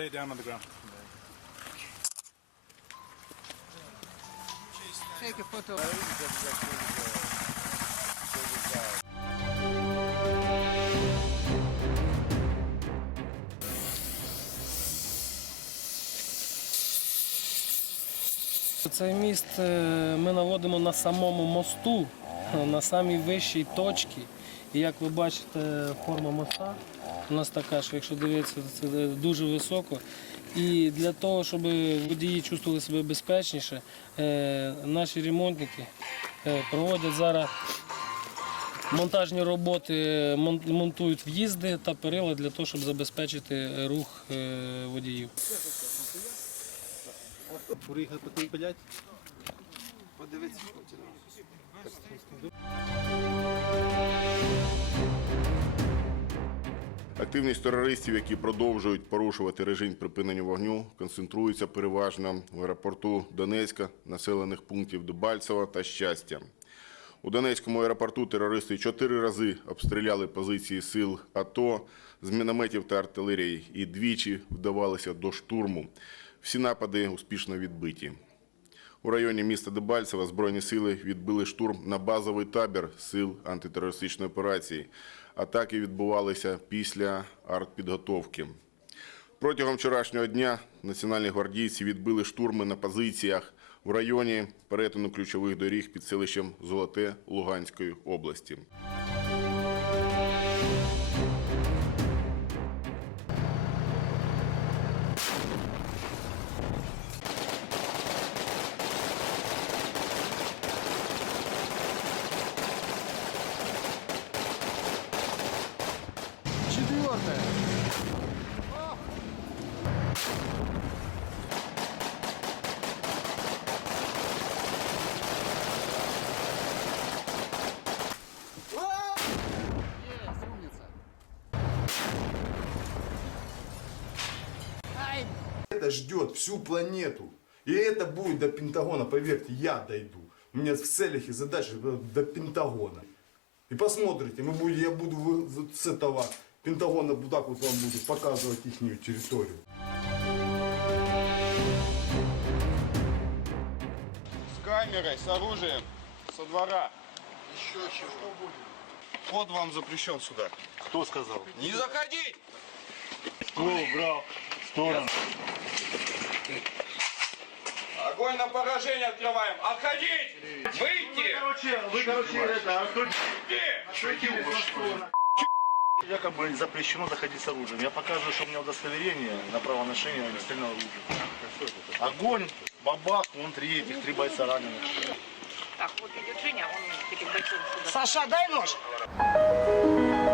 Lay it down on the ground. Take a photo. Цей міст е, ми наводимо на самому мосту, на самій вищій точці. І як ви бачите, форма моста у нас така, що якщо дивитися, це дуже високо. І для того, щоб водії чувствували себе безпечніше, е, наші ремонтники е, проводять зараз монтажні роботи, монтують в'їзди та перила для того, щоб забезпечити рух е, водіїв. Подивіться. Активність терористів, які продовжують порушувати режим припинення вогню, концентрується переважно в аеропорту Донецька, населених пунктів Дебальцева та Щастя. У Донецькому аеропорту терористи чотири рази обстріляли позиції сил АТО з мінометів та артилерії і двічі вдавалися до штурму. Всі напади успішно відбиті. У районі міста Дебальцева Збройні сили відбили штурм на базовий табір сил антитерористичної операції. Атаки відбувалися після артпідготовки. Протягом вчорашнього дня національні гвардійці відбили штурми на позиціях в районі перетину ключових доріг під селищем Золоте Луганської області. Это ждет всю планету. И это будет до Пентагона, поверьте, я дойду. У меня в целях и задачах до Пентагона. И посмотрите, мы будем, я буду с этого Пентагона вот так вот вам буду показывать их территорию. С камерой, с оружием, со двора. Еще чего? Вход вам запрещен сюда. Хто сказав? Не заходить! Хто брав сторону? Огонь на поражение открываем. Отходить! Выйти! Короче, ви, короче, это, Выйти! якобы запрещено заходить с оружием. Я показываю, что у меня удостоверение на право ношения огнестрельного оружия. Огонь, бабах, вон три этих, три бойца раненых. Так, вот идет Женя, он таким большим сюда. Саша, дай нож.